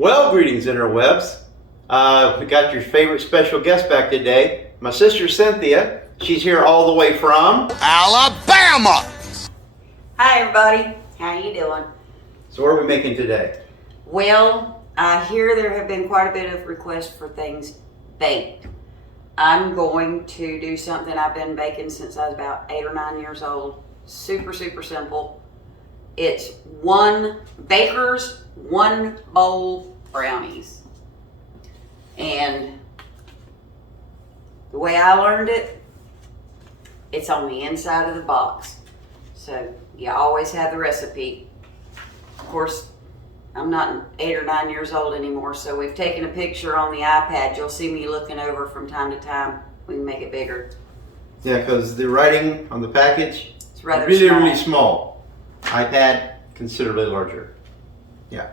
Well, greetings interwebs. We got your favorite special guest back today. My sister Cynthia. She's here all the way from Alabama. Hi everybody, how you doing? So what are we making today? Well, I hear there have been quite a bit of requests for things baked. I'm going to do something I've been baking since I was about 8 or 9 years old. Super simple. It's one bowl brownies. And the way I learned it, it's on the inside of the box. So you always have the recipe. Of course, I'm not 8 or 9 years old anymore, so we've taken a picture on the iPad. You'll see me looking over from time to time. We can make it bigger. Yeah, because the writing on the package It's rather really small. iPad considerably larger. Yeah.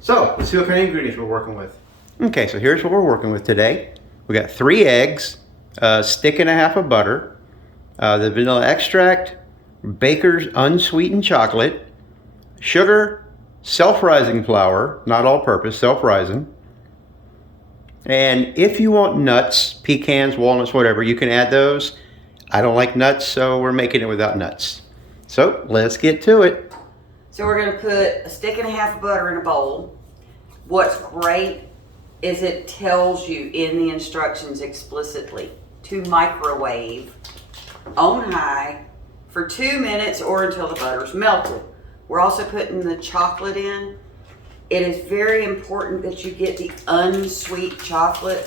So let's see what kind of ingredients we're working with. Okay, so here's what we're working with today. We got 3 eggs, a stick and a half of butter, the vanilla extract, baker's unsweetened chocolate, sugar, self-rising flour, not all-purpose, self-rising. And if you want nuts, pecans, walnuts, whatever, you can add those. I don't like nuts, so we're making it without nuts. So let's get to it. So we're gonna put a stick and a half of butter in a bowl. What's great is it tells you in the instructions explicitly to microwave on high for 2 minutes or until the butter's melted. We're also putting the chocolate in. It is very important that you get the unsweet chocolate,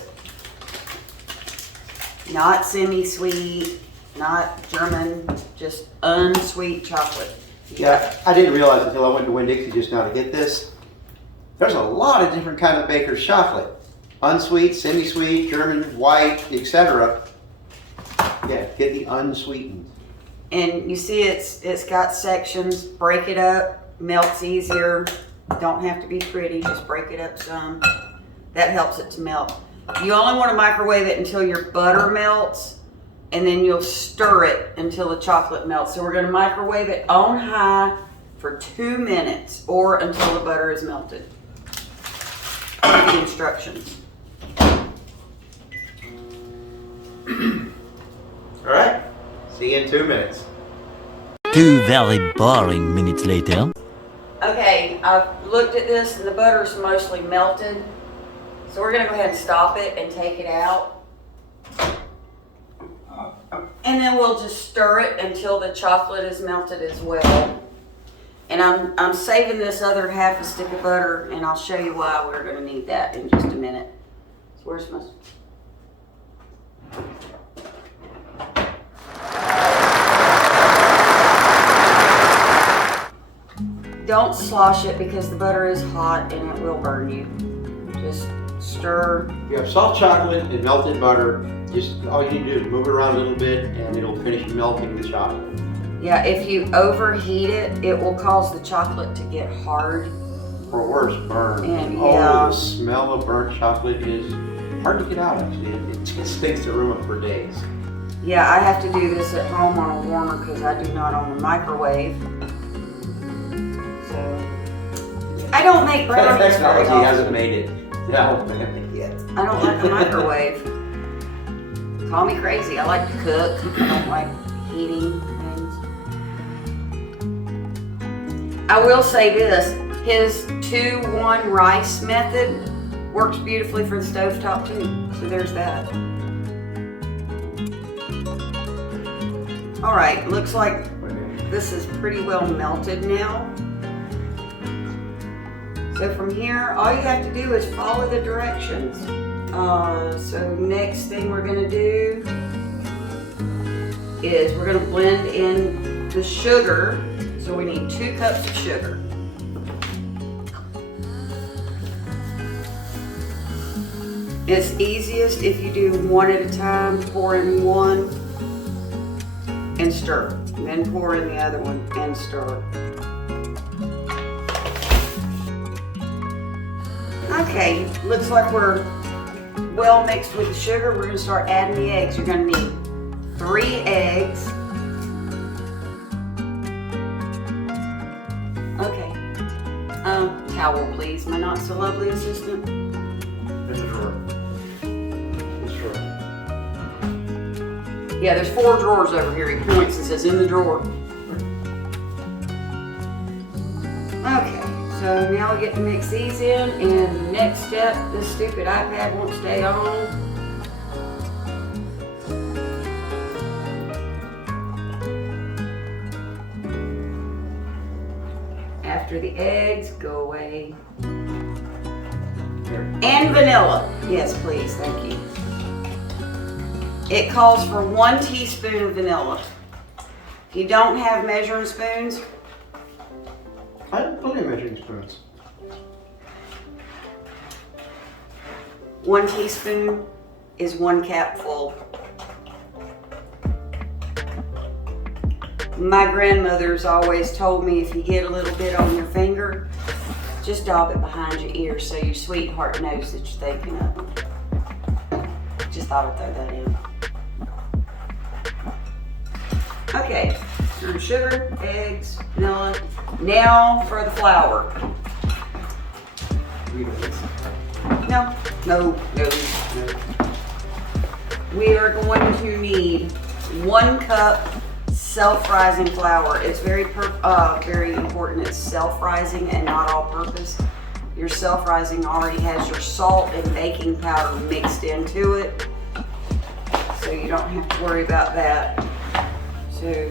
not semi-sweet, not German, just unsweet chocolate. Yeah, I didn't realize until I went to Winn-Dixie just now to get this. There's a lot of different kinds of baker's chocolate. Unsweet, semi-sweet, German, white, etc. Yeah, get the unsweetened. And you see it's got sections. Break it up, melts easier. Don't have to be pretty, just break it up some. That helps it to melt. You only want to microwave it until your butter melts, and then you'll stir it until the chocolate melts. So we're going to microwave it on high for 2 minutes or until the butter is melted. The instructions. All right, see you in 2 minutes. 2 very boring minutes later. Okay, I've looked at this and the butter's mostly melted. So we're gonna go ahead and stop it and take it out. And then we'll just stir it until the chocolate is melted as well. And I'm saving this other half a stick of butter, and I'll show you why we're gonna need that in just a minute. So where's my... Don't slosh it because the butter is hot and it will burn you. Just stir. You have soft chocolate and melted butter. Just all you need to do is move it around a little bit and it'll finish melting the chocolate. Yeah, if you overheat it, it will cause the chocolate to get hard. Or worse, burn. And oh, yeah. The smell of burnt chocolate is hard to get out, actually. It stinks the room up for days. Yeah, I have to do this at home on a warmer because I do not own a microwave. So, I don't make brownies very Technology often. hasn't made it. No, yet. I don't like a microwave. Call me crazy. I like to cook. I don't like heating things. I will say this. His 2-1 rice method works beautifully for the stovetop too. So there's that. All right, looks like this is pretty well melted now. So from here, all you have to do is follow the directions. So next thing we're gonna do is we're gonna blend in the sugar. So we need 2 cups of sugar. It's easiest if you do one at a time, pour in one and stir. And then pour in the other one and stir. Okay, looks like we're well mixed with the sugar. We're gonna start adding the eggs. You're gonna need 3 eggs. Okay. towel, please, my not so lovely assistant. There's a drawer. This drawer. Yeah, there's 4 drawers over here. He points and says, in the drawer. Okay, so now we get to mix these in, and the next step, this stupid iPad won't stay on. After the eggs, go away. And vanilla. Yes, please, thank you. It calls for 1 teaspoon of vanilla. If you don't have measuring spoons, I have plenty of measuring spoons. 1 teaspoon is 1 capful. My grandmother's always told me if you get a little bit on your finger, just dab it behind your ear so your sweetheart knows that you're thinking of them. Just thought I'd throw that in. Okay, so sugar, eggs, vanilla. Now for the flour. No. We are going to need 1 cup self-rising flour. It's very important. It's self-rising and not all-purpose. Your self-rising already has your salt and baking powder mixed into it, so you don't have to worry about that. So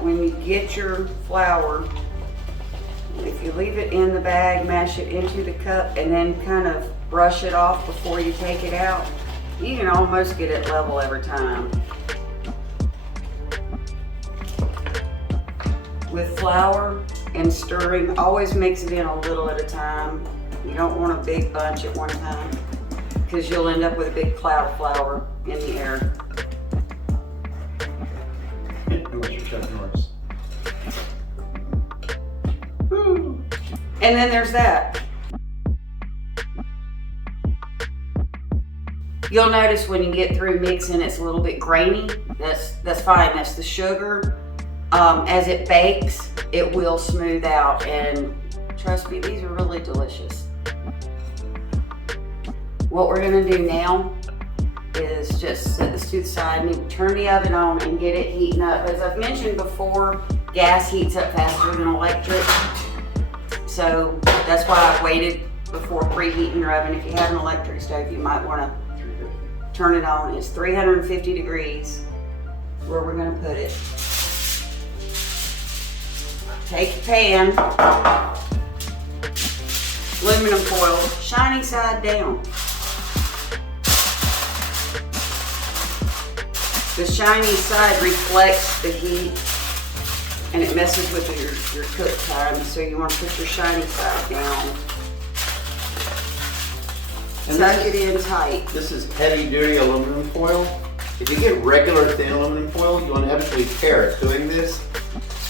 when you get your flour, if you leave it in the bag, mash it into the cup, and then kind of brush it off before you take it out, you can almost get it level every time. With flour and stirring, always mix it in a little at a time. You don't want a big bunch at one time because you'll end up with a big cloud of flour in the air. Unless you're Chuck Norris. And then there's that. You'll notice when you get through mixing, it's a little bit grainy. That's fine. That's the sugar. As it bakes, it will smooth out, and trust me, these are really delicious. What we're gonna do now is just set this to the side and turn the oven on and get it heating up. As I've mentioned before, gas heats up faster than electric, so that's why I've waited before preheating your oven. If you have an electric stove, you might wanna turn it on. It's 350 degrees where we're gonna put it. Take your pan, aluminum foil, shiny side down. The shiny side reflects the heat and it messes with your cook time, so you want to put your shiny side down. And tuck it in tight. This is heavy duty aluminum foil. If you get regular thin aluminum foil, you want to absolutely tear it. Doing this,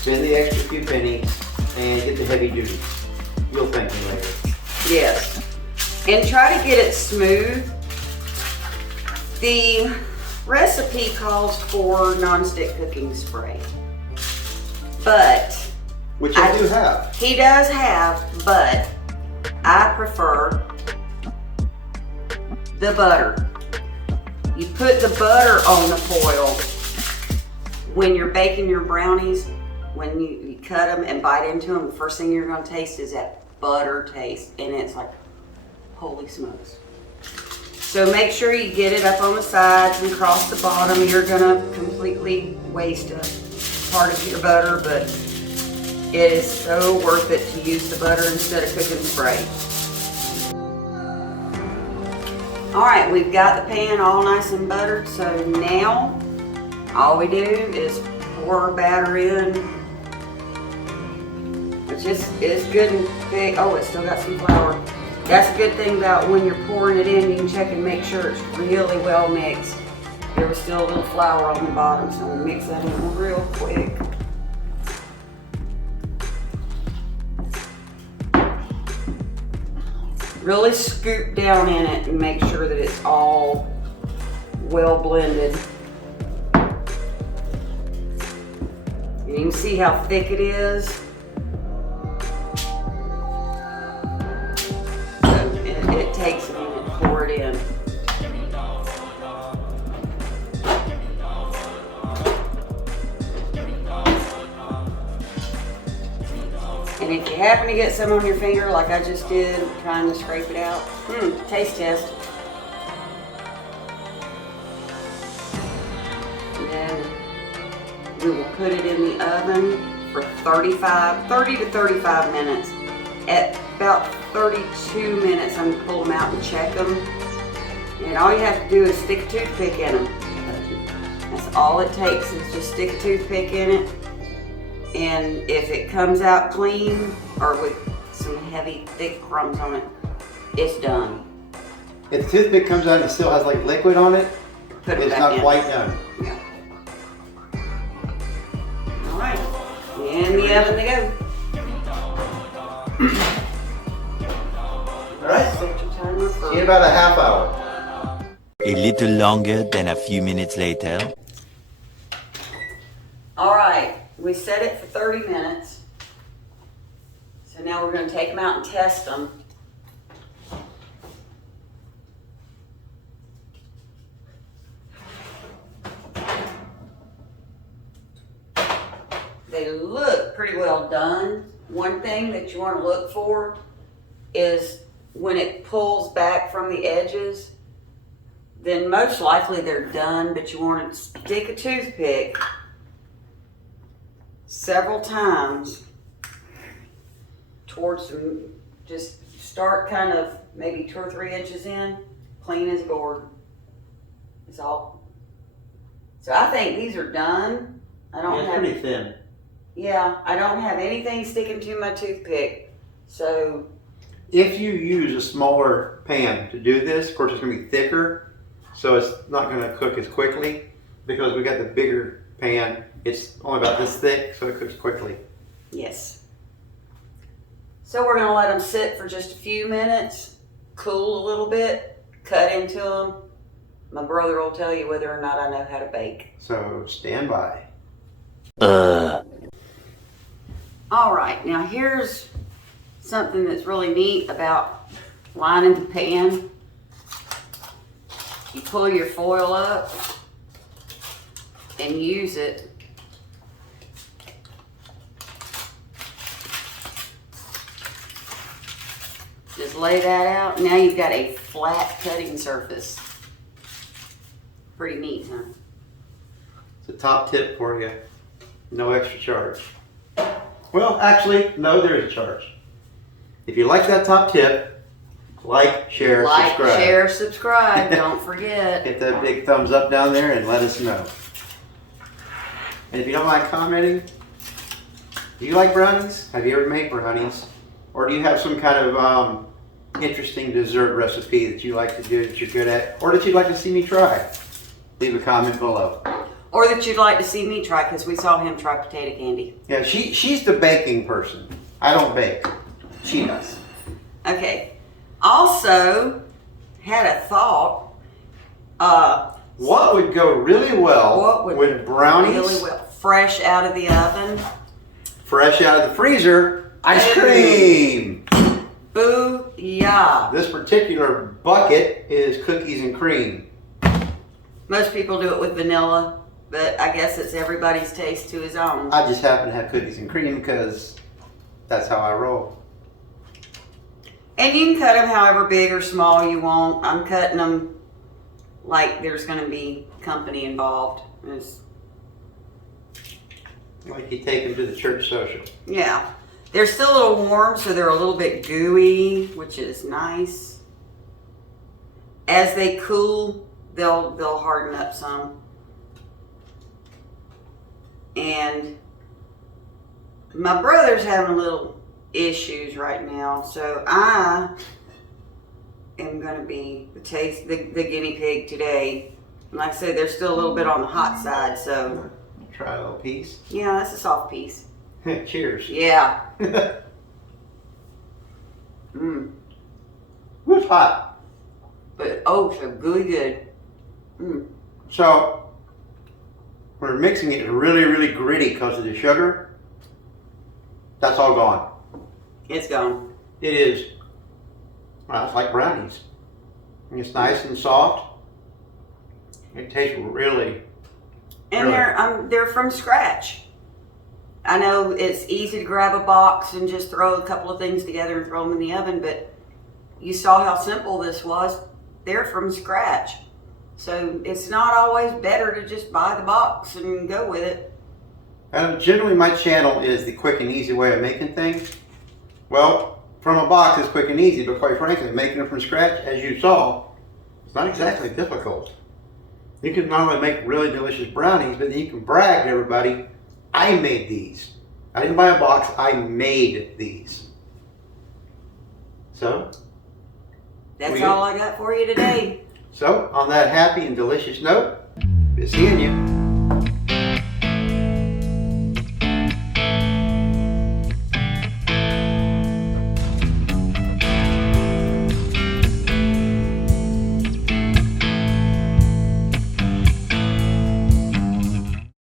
spend the extra few pennies and get the heavy duty. You'll thank me later. Yes. And try to get it smooth. The recipe calls for nonstick cooking spray. But which I do have. He does have, but I prefer the butter. You put the butter on the foil when you're baking your brownies. When you cut them and bite into them, the first thing you're going to taste is that butter taste, and it's like, holy smokes. So make sure you get it up on the sides and across the bottom. You're going to completely waste a part of your butter, but it is so worth it to use the butter instead of cooking spray. All right, we've got the pan all nice and buttered, so now all we do is pour our batter in. It's good and big. Oh, it's still got some flour. That's a good thing about when you're pouring it in, you can check and make sure it's really well mixed. There was still a little flour on the bottom, so we'll mix that in real quick. Really scoop down in it and make sure that it's all well blended. You can see how thick it is. happen to get some on your finger like I just did, trying to scrape it out. Taste test. And then we will put it in the oven for 30 to 35 minutes. At about 32 minutes, I'm gonna pull them out and check them. And all you have to do is stick a toothpick in them. That's all it takes, is just stick a toothpick in it. And if it comes out clean or with some heavy, thick crumbs on it, it's done. If the toothpick comes out and it still has like liquid on it, Put it it's back not in. quite done. Yeah. All right, in the oven they go. All right. Set your timer for See you in about a half hour. A little longer than a few minutes later. All right, we set it for 30 minutes. So now we're going to take them out and test them. They look pretty well done. One thing that you want to look for is when it pulls back from the edges, then most likely they're done, but you want to stick a toothpick several times towards them. Just start kind of maybe 2 or 3 inches in, clean as a board. It's all. So I think these are done. I don't Yeah, it's have. pretty thin. Yeah, I don't have anything sticking to my toothpick. So If you use a smaller pan to do this, of course it's going to be thicker, so it's not going to cook as quickly. Because we got the bigger pan, it's only about this thick, so it cooks quickly. yes. So we're gonna let them sit for just a few minutes, cool a little bit, cut into them. My brother will tell you whether or not I know how to bake. So stand by. All right, now here's something that's really neat about lining the pan. You pull your foil up and use it. Just lay that out. Now you've got a flat cutting surface. Pretty neat, huh? It's a top tip for you. No extra charge. Well, actually, no, there is a charge. If you like that top tip, like, share, Like, subscribe. share, subscribe. Don't forget. Hit that big thumbs up down there and let us know. And if you don't mind commenting, do you like brownies? Have you ever made brownies? Or do you have some kind of interesting dessert recipe that you like to do, that you're good at, or that you'd like to see me try? Leave a comment below. Or that you'd like to see me try, because we saw him try potato candy. Yeah, she's the baking person. I don't bake. She does. Okay. Also, had a thought. What would go really well What would with brownies, really well, fresh out of the oven. fresh out of the freezer, ice Hey. cream. Boo-yah. This particular bucket is cookies and cream. Most people do it with vanilla, but I guess it's everybody's taste to his own. I just happen to have cookies and cream because that's how I roll. And you can cut them however big or small you want. I'm cutting them like there's going to be company involved. Like you take them to the church social. Yeah. They're still a little warm, so they're a little bit gooey, which is nice. As they cool, they'll harden up some. And my brother's having a little issues right now, so I am going to be the guinea pig today. And like I said, they're still a little bit on the hot side, so Try a little piece. yeah, that's a soft piece. Cheers. Yeah. Mmm. Who's hot? But oh, so gooey good. Mmm. So we're mixing it really, really gritty because of the sugar. That's all gone. It's gone. It is. Well, it's like brownies. It's nice and soft. It tastes really. And Really? they're from scratch. I know it's easy to grab a box and just throw a couple of things together and throw them in the oven, but you saw how simple this was. They're from scratch. So it's not always better to just buy the box and go with it. Generally, my channel is the quick and easy way of making things. Well, from a box is quick and easy, but quite frankly, making them from scratch, as you saw, it's not exactly difficult. You can not only make really delicious brownies, but then you can brag to everybody, I made these. I didn't buy a box, I made these. So? That's all I got for you today. So, on that happy and delicious note, we'll be seeing you.